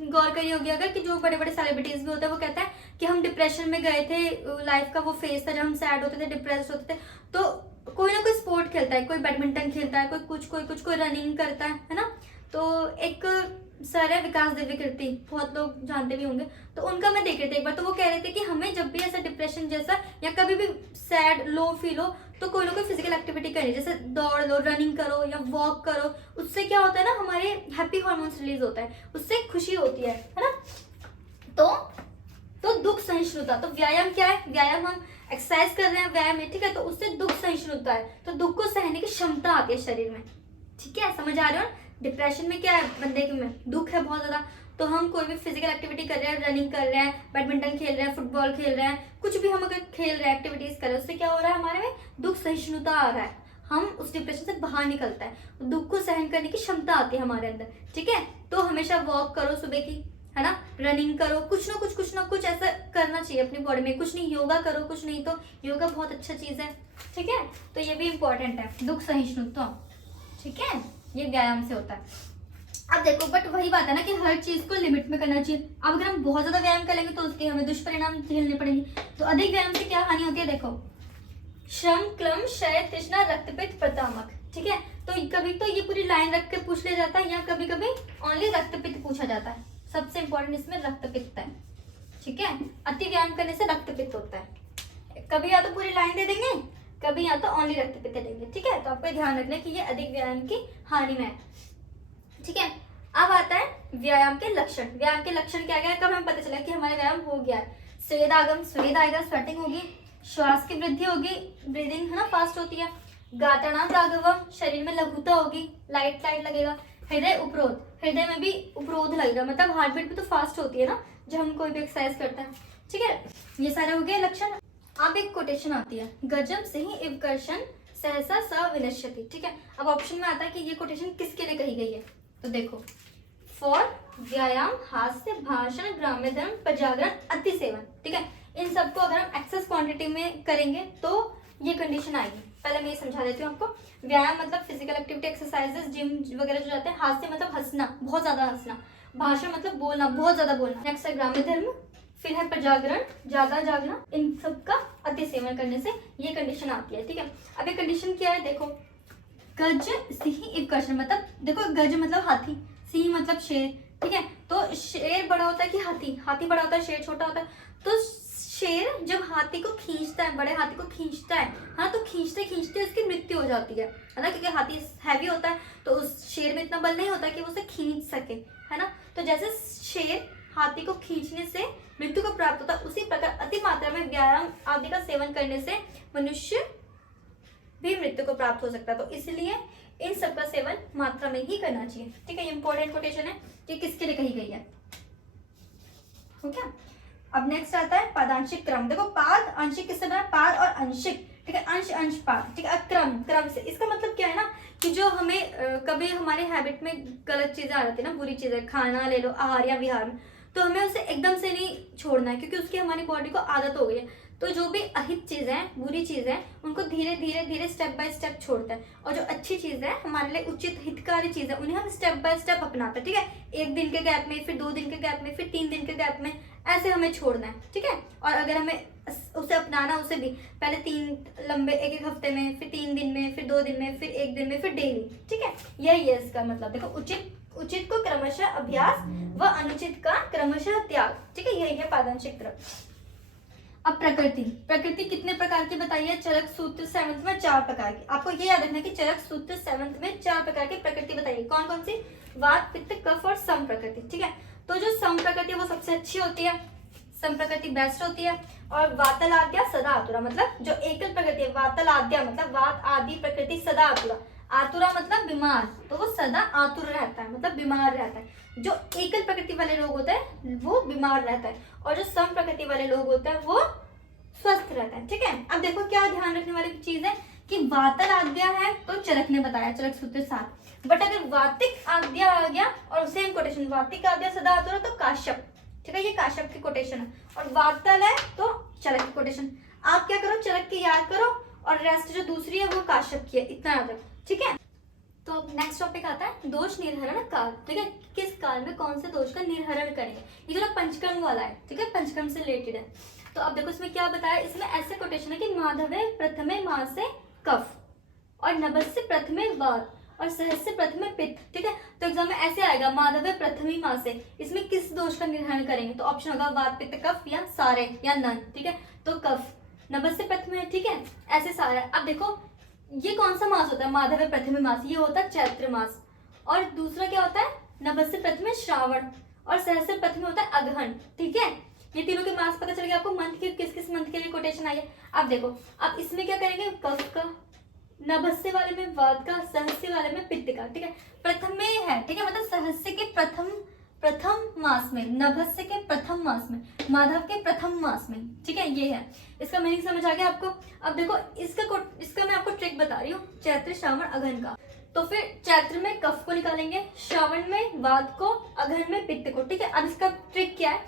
गौर करिए होगी अगर, कि जो बड़े बड़े सेलिब्रिटीज भी होते हैं वो कहते हैं कि हम डिप्रेशन में गए थे, लाइफ का वो फेज था जब हम सैड होते थे, डिप्रेस्ड होते थे, तो कोई ना कोई स्पोर्ट खेलता है, कोई बैडमिंटन खेलता है, कोई रनिंग करता है ना। तो एक सर है विकास दिव्य कीर्ति, बहुत लोग जानते भी होंगे, तो उनका मैं देख रही थी एक बार, तो वो कह रहे थे कि हमें जब भी ऐसा डिप्रेशन जैसा या कभी भी सैड लो फील हो तो कोई ना कोई फिजिकल एक्टिविटी करें, जैसे दौड़ लो, रनिंग करो या वॉक करो। उससे क्या होता है ना, हमारे हैप्पी हार्मोन्स रिलीज होता है, उससे खुशी होती है ना। तो दुख सहिष्णुता, तो व्यायाम क्या है, व्यायाम हम एक्सरसाइज कर रहे हैं, व्यायाम है, ठीक है, तो उससे दुख सहिष्णुता है, तो दुख को सहने की क्षमता आती है शरीर में, ठीक है। समझ आ रहे हो, डिप्रेशन में क्या है, बंदे के में दुख है बहुत ज्यादा, तो हम कोई भी फिजिकल एक्टिविटी कर रहे हैं, रनिंग कर रहे हैं, बैडमिंटन खेल रहे हैं, फुटबॉल खेल रहे हैं, कुछ भी हम अगर खेल रहे हैं, एक्टिविटीज कर रहे हैं, उससे क्या हो रहा है, हमारे में दुख सहिष्णुता आ रहा है, हम उस डिप्रेशन से बाहर निकलता है, दुख को सहन करने की क्षमता आती है हमारे अंदर, ठीक है। तो हमेशा वॉक करो सुबह की, है ना, रनिंग करो, कुछ ना कुछ ऐसा करना चाहिए अपनी बॉडी में, कुछ नहीं योगा करो, कुछ नहीं तो योगा बहुत अच्छा चीज है, ठीक है। तो ये भी इंपॉर्टेंट है, दुख सहिष्णुता, ठीक है, ये व्यायाम से होता है। अब देखो बट वही बात है ना कि हर चीज को लिमिट में करना चाहिए। अब अगर हम बहुत ज्यादा व्यायाम करेंगे तो उसके हमें दुष्परिणाम झेलने पड़ेंगे। तो अधिक व्यायाम से क्या हानि होती है, देखो श्रम क्लम क्षय तृष्णा रक्तपित्त प्रतामक, ठीक है। तो कभी तो ये पूरी लाइन रख के पूछ लिया जाता है, या कभी कभी ओनली रक्तपित्त पूछा जाता है। सबसे इंपॉर्टेंट इसमें रक्तपित्त है, ठीक है। अति व्यायाम करने से रक्तपित्त होता है, कभी या तो पूरी लाइन दे देंगे, कभी या तो ओनली रक्तपित्त दे देंगे, ठीक है। तो आपको ध्यान रखना कि ये अधिक व्यायाम की हानि में है, ठीक है। अब आता है व्यायाम के लक्षण। व्यायाम के लक्षण क्या क्या, कब हमें पता चला कि हमारा व्यायाम हो गया है, स्वेदागम, स्वेद आएगा, स्वेटिंग होगी, श्वास की वृद्धि होगी, ब्रीदिंग है ना फास्ट होती है, गाताना राघवम, शरीर में लघुता होगी, लाइट लगेगा, हृदय उपरोध, हृदय में भी उपरोध लगेगा, मतलब हार्ट बीट भी तो फास्ट होती है ना जब हम कोई भी एक्सरसाइज करते हैं, ठीक है। ये सारे हो गए लक्षण। अब एक कोटेशन आती है, गजम से ही इवकर्षण सहसा स विनश्यति, ठीक है। अब ऑप्शन में आता है कि ये कोटेशन किसके लिए कही गई है, तो देखो फॉर व्यायाम, हास्य, भाषण, ग्राम्य धर्म, प्रजागरण, अति सेवन। ठीक है, इन सबको अगर हम एक्सेस क्वांटिटी में करेंगे तो ये कंडीशन आएगी। पहले मैं ये समझा देती हूँ आपको। व्यायाम मतलब फिजिकल एक्टिविटी, एक्सरसाइजेस, जिम वगैरह जो जाते हैं। हास्य मतलब हंसना, बहुत ज्यादा हंसना। भाषण मतलब बोलना, बहुत ज्यादा बोलना। नेक्स्ट है ग्राम्य धर्म, फिर है प्रजागरण, ज्यादा जागना। इन सब का अति सेवन करने से ये कंडीशन आती है। ठीक है, अब ये कंडीशन क्या है देखो, गज सिंह इव कर्षण, मतलब देखो गज मतलब हाथी, सिंह मतलब शेर। ठीक है, तो शेर बड़ा होता है कि हाथी, हाथी बड़ा होता है, शेर छोटा होता है। तो शेर जब हाथी को खींचता है, बड़े हाथी को खींचता है, हाँ, तो खींचते खींचते उसकी मृत्यु हो जाती है ना, क्योंकि हाथी हैवी होता है, तो उस शेर में इतना बल नहीं होता कि वो उसे खींच सके, है ना। तो जैसे शेर हाथी को खींचने से मृत्यु को प्राप्त होता है, उसी प्रकार अति मात्रा में व्यायाम आदि का सेवन करने से मनुष्य भी मृत्यु को प्राप्त हो सकता है। तो इसलिए इन सब का सेवन मात्रा में ही करना चाहिए। ठीक है, ये इंपॉर्टेंट कोटेशन है कि किसके लिए कही गई है। ठीक है, अब नेक्स्ट आता है पादांशिक क्रम। देखो पाद आंशिक किससे बना, पाद और अंशिक। ठीक है, अंश अंश पाद। ठीक है, क्रम क्रम से, इसका मतलब क्या है ना कि जो हमें कभी हमारे हैबिट में गलत चीजें आ जाती है ना, बुरी चीजें, खाना ले लो, आहार या विहार में, तो हमें उसे एकदम से नहीं छोड़ना है, क्योंकि उसकी हमारी बॉडी को आदत हो गई है। तो जो भी अहित चीजें हैं, बुरी चीजें हैं, उनको धीरे धीरे धीरे स्टेप बाय स्टेप छोड़ता है, और जो अच्छी चीजें हैं, हमारे लिए उचित हितकारी चीजें, उन्हें हम स्टेप बाय स्टेप अपनाते हैं। ठीक है, 1 दिन के गैप में, फिर 2 दिन के गैप में, फिर 3 दिन के गैप में, ऐसे हमें छोड़ना है। ठीक है, और अगर हमें उसे अपनाना, उसे भी पहले 3 लंबे 1-1 हफ्ते में, फिर 3 दिन में, फिर 2 दिन में, फिर 1 दिन में, फिर डेली। ठीक है, यही है इसका मतलब। देखो उचित को क्रमशः अभ्यास व अनुचित का क्रमशः त्याग। ठीक है, यही है पादांशिक क्रम। अब प्रकृति कितने प्रकार की बताइए, चरक सूत्र 7th में 4 प्रकार की। आपको ये याद रखना कि चरक सूत्र 7th में 4 प्रकार की प्रकृति बताइए। कौन कौन सी, वात, पित्त, कफ और सम प्रकृति। ठीक है, तो जो सम प्रकृति है वो सबसे अच्छी होती है, सम प्रकृति बेस्ट होती है। और वातलाद्या सदा आतुरा, मतलब जो एकल प्रकृति है, वातलाद्या मतलब वात आदि प्रकृति, सदा आतुरा, आतुरा मतलब बीमार, तो वो सदा आतुर रहता है, मतलब बीमार रहता है। जो एकल प्रकृति वाले लोग होते हैं वो बीमार रहता है, और जो सम प्रकृति वाले लोग होते हैं वो स्वस्थ रहता है। ठीक है, अब देखो क्या ध्यान रखने वाली चीज है कि वातल आज्ञा है तो चरक ने बताया, चरक सूत्र 7। बट अगर वातिक आज्ञा आ गया और सेम कोटेशन, वातिक आज्ञा सदा आतुरा, तो काश्यप। ठीक है, ये काश्यप की कोटेशन है, और वातल है तो चरक की कोटेशन। आप क्या करो, चरक की याद करो, और रेस्ट जो दूसरी है वो काश्यप की है, इतना याद रखो। ठीक है, तो अब नेक्स्ट टॉपिक आता है दोष निर्हरण काल। ठीक है, किस काल में कौन से दोष का निर्हरण करेंगे, ये जो पंचकर्म वाला है। ठीक है, पंचकर्म से रिलेटेड है। तो अब देखो इसमें क्या बताया, इसमें ऐसे कोटेशन है कि माधवे प्रथमे मासे कफ, और नभस्य प्रथमे वात, और सहस्य प्रथमे पित्त। ठीक है, तो एग्जाम में ऐसे आएगा माधवे प्रथमी मासे, इसमें किस दोष का निर्हरण करेंगे, तो ऑप्शन होगा वात, पित्त, कफ, या सारे, या नन। ठीक है, तो कफ, नभस्य प्रथमे है। ठीक है, ऐसे सारा। अब देखो ये कौन सा मास होता है, माधव प्रथम मास, ये होता है चैत्र मास। और दूसरा क्या होता है, नभस्य प्रथम श्रावण, और सहस्य प्रथम होता है अगहन। ठीक है, ये तीनों के मास पता चल गया आपको, मंथ के किस किस मंथ के लिए कोटेशन आई है। अब देखो, अब इसमें क्या करेंगे, कफ का, नभस्य वाले में वात का, सहस्य वाले में पित्त का। ठीक है, प्रथम में है, ठीक है, मतलब सहस्य के प्रथम मास में, नभस्य के प्रथम मास में, माधव के प्रथम मास में। ठीक है, ये है, इसका मीनिंग समझ आ गया आपको। अब देखो इसका मैं आपको ट्रिक बता रही हूँ, चैत्र श्रावण अगहन का। तो फिर चैत्र में कफ को निकालेंगे, श्रावण में वात को, अगहन में पित्त को। ठीक है, अब इसका ट्रिक क्या है,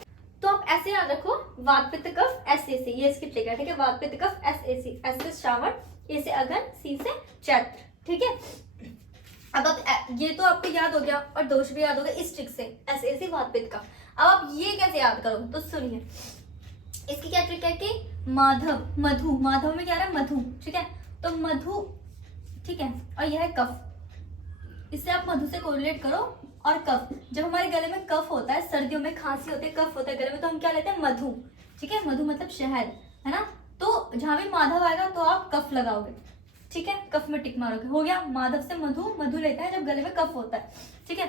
तो आप ऐसे याद रखो, वात पित्त कफ ऐसे से, ये इसकी ट्रिक है। ठीक है, वात पित्त कफ ऐसे, ऐसे श्रावण, ए से अगहन, सी से चैत्र। ठीक है, अब आप ये तो आपको याद हो गया, और दोष भी याद हो गया इस ट्रिक से, ऐसे ऐसे वात पित्त का। अब आप ये कैसे याद करो, तो सुनिए, इसकी क्या ट्रिक है कि माधव, मधु, माधव में क्या रहा है, मधु। ठीक है, तो मधु, ठीक है, और यह है कफ, इससे आप मधु से कोरिलेट करो। और कफ, जब हमारे गले में कफ होता है, सर्दियों में खांसी होती है, कफ होता है गले में, तो हम क्या लेते हैं, मधु। ठीक है, मधु मतलब शहद, है ना। तो जहां भी माधव आएगा तो आप कफ लगाओगे। ठीक है, कफ में टिक मारोगे, हो गया। माधव से मधु, मधु लेता है जब गले में कफ होता है। ठीक है,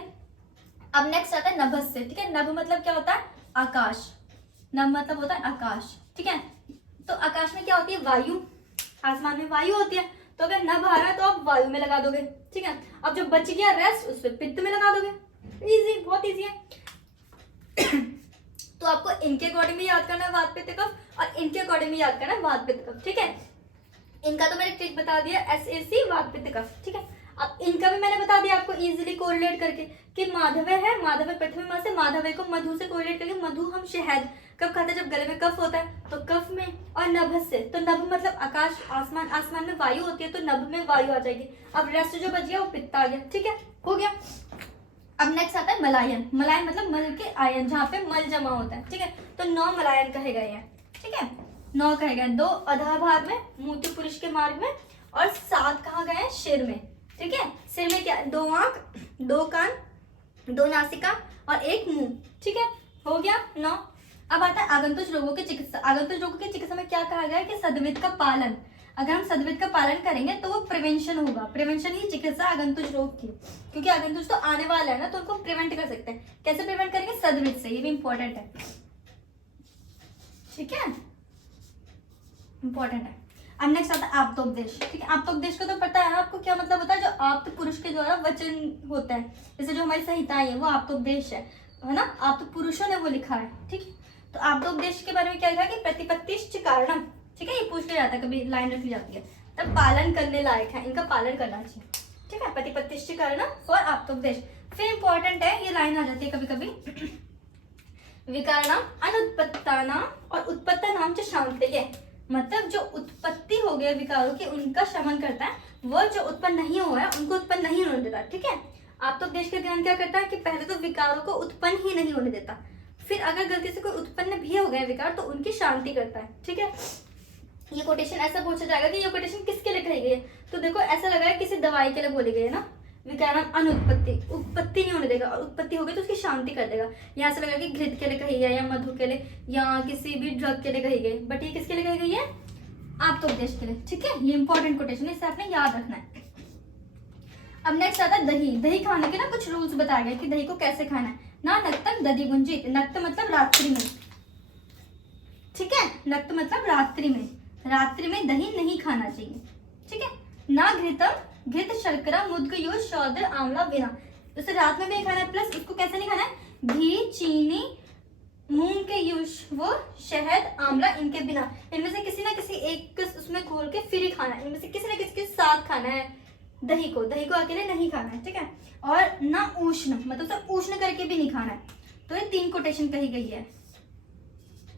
अब नेक्स्ट आता है नभस्य। ठीक है, नभ मतलब क्या होता है, आकाश, नभ मतलब होता है आकाश। ठीक है, तो आकाश में क्या होती है, वायु, आसमान में वायु होती है, तो अगर नभ आ रहा है तो आप वायु में लगा दोगे। ठीक है, अब जो बच गया रेस्ट, उससे पित्त में लगा दोगे। इजी, बहुत इजी है। तो आपको इनके अकॉर्डिंग भी याद करना है वात पित्त कफ, और इनके अकॉर्डिंग भी याद करना है वात पित्त कफ। ठीक है, इनका तो मैंने ट्रिक बता दिया, SAC वात पित्त कफ। ठीक है, अब इनका भी मैंने बता दिया आपको इजीली कोरिलेट करके कि माधव है, माधव प्रथम मास से, माधव को मधु से कोरिलेट करके, मधु हम शहद कब खाते हैं, जब गले में कफ होता है तो कफ में, और नभ से, तो नभ मतलब आकाश, आसमान, आसमान में वायु होती है तो नभ में वायु आ जाएगी। अब रेस्ट जो बच गया वो पित्त आ गया, ठीक है, हो गया। अब नेक्स्ट आता है मलायन, मलायन मतलब मल के आयन, जहाँ पे मल जमा होता है, ठीक है, तो 9 मलायन कहेगा ये, ठीक है, 9 कहेगा, 2 अधा भाग में, मूत्र पुरुष के मार्ग में, और 7 कहाँ गए हैं, सिर में, ठीक है, सिर में क्या, 2 आंख, 2 कान, 2 नासिका और 1 मुंह, ठीक है, हो गया 9। अब आता है आगंतुक रोगों की चिकित्सा। आगंतुक रोगों की चिकित्सा में क्या कहा गया है कि सद्वित का पालन, अगर हम सद्वित का पालन करेंगे तो वो प्रिवेंशन होगा, प्रिवेंशन ही चिकित्सा आगंतुक रोग की, क्योंकि आगंतुक तो आने वाला है ना, तो उनको प्रिवेंट कर सकते हैं। कैसे प्रिवेंट करेंगे, सद्वित से, ये भी इंपॉर्टेंट है, ठीक है, इंपॉर्टेंट है। अब नेक्स्ट आता है आप्तोपदेश, ठीक है, आप्तोपदेश का तो पता है आपको क्या मतलब होता है, जो आप्त पुरुष के द्वारा वचन होता है, जैसे जो हमारी संहिताएं है वो आप्तोपदेश है ना, आप्त पुरुषों ने वो लिखा है, ठीक है। तो आप्तोपदेश के बारे में क्या लिखा कि प्रतिपत्तिश्च कारणम, ठीक है, ये पूछ लिया जाता है, कभी लाइन रख ली जाती है, तब पालन करने लायक है, इनका पालन करना चाहिए, ठीक है, प्रतिपत्तिश्च कारणम फॉर आप्तोपदेश। फिर इंपॉर्टेंट है, ये लाइन आ जाती है कभी कभी, विकारणाम अनुत्पत्तानाम और उत्पत्तानाम च शांतये, मतलब जो उत्पत्ति हो गए विकारों की उनका शमन करता है, वो जो उत्पन्न नहीं हुआ है उनको उत्पन्न नहीं होने देता, ठीक है। आप्तोपदेश का ज्ञान क्या करता है कि पहले तो विकारों को उत्पन्न ही नहीं होने देता, फिर अगर गलती से कोई उत्पन्न भी हो गए विकार तो उनकी शांति करता है, ठीक है। ये कोटेशन ऐसा पूछा जाएगा कि ये कोटेशन किसके लिए कही गई है, तो देखो ऐसा लगा है किसी दवाई के लिए बोली गई है ना, विकारम अनुत्पत्ति, उत्पत्ति नहीं होने देगा, और उत्पत्ति हो गई तो उसकी शांति कर देगा। यहाँ से लगा कि घृत के लिए कही है या मधु के लिए या किसी भी ड्रग के लिए कही गई, बट ये किसके लिए कही गई है, आप्तोपदेश के लिए, ठीक है, ये इंपॉर्टेंट कोटेशन है, इसे आपने याद रखना है। अब नेक्स्ट आता है दही। दही खाने के ना कुछ रूल्स बताए गए कि दही को कैसे खाना है ना, नक्तम दधि गुंजित, नक्त मतलब रात्रि में, ठीक है, नक्त मतलब रात्रि में, रात्रि में दही नहीं खाना चाहिए, ठीक है, ना घृतम, घृत शर्करा मुद्गयो शौदर आंवला बिना, उसे रात में भी खाना है, प्लस इसको कैसे नहीं खाना है, घी, चीनी, मूंग के यूज, वो शहद, आंवला, इनके बिना, इनमें से किसी ना किसी एक उसमें घोल के फिर ही खाना है, इनमें से किसी ना किसी के साथ खाना है दही को अकेले नहीं खाना है, ठीक है, और ना उष्ण मतलब तो उष्ण करके भी नहीं खाना है। तो ये 3 कोटेशन कही गई है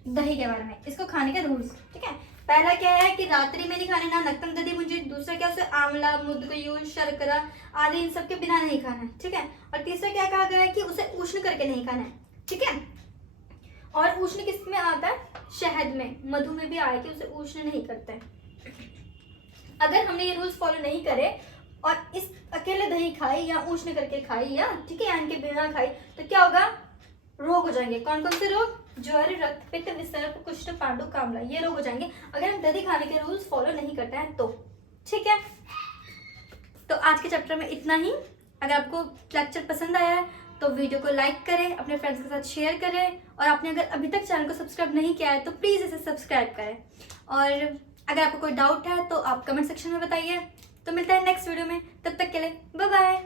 दही के बारे में, इसको खाने के रूल्स, ठीक है। पहला क्या है कि रात्रि में नहीं खाना, ना नक्तम दधि गुंजित, दूसरा क्या उसे आंवला, मुद्गयूज, शर्करा आदि इन सब के बिना नहीं खाना है, ठीक है, और तीसरा क्या कहा गया है कि उसे उष्ण करके नहीं खाना है, ठीक है, और उष्ण किस में आता है, शहद में, मधु में भी आया कि उसे उष्ण नहीं करते हैं। अगर हमने ये रूल्स फॉलो नहीं करे और इस अकेले दही खाई या उष्ण करके खाई या, ठीक है, या इनके बिना खाई, तो क्या होगा, रोग हो जाएंगे। कौन कौन से रोग, ज्वर, रक्त पित्त, विसर्प, कुष्ठ, पांडु, कामला, ये रोग हो जाएंगे अगर हम दही खाने के रूल्स फॉलो नहीं करते हैं तो, ठीक है। तो आज के चैप्टर में इतना ही। अगर आपको लेक्चर पसंद आया है तो वीडियो को लाइक करें, अपने फ्रेंड्स के साथ शेयर करें, और आपने अगर अभी तक चैनल को सब्सक्राइब नहीं किया है तो प्लीज़ इसे सब्सक्राइब करें, और अगर आपको कोई डाउट है तो आप कमेंट सेक्शन में बताइए। तो मिलता है नेक्स्ट वीडियो में, तब तक के लिए बाय बाय।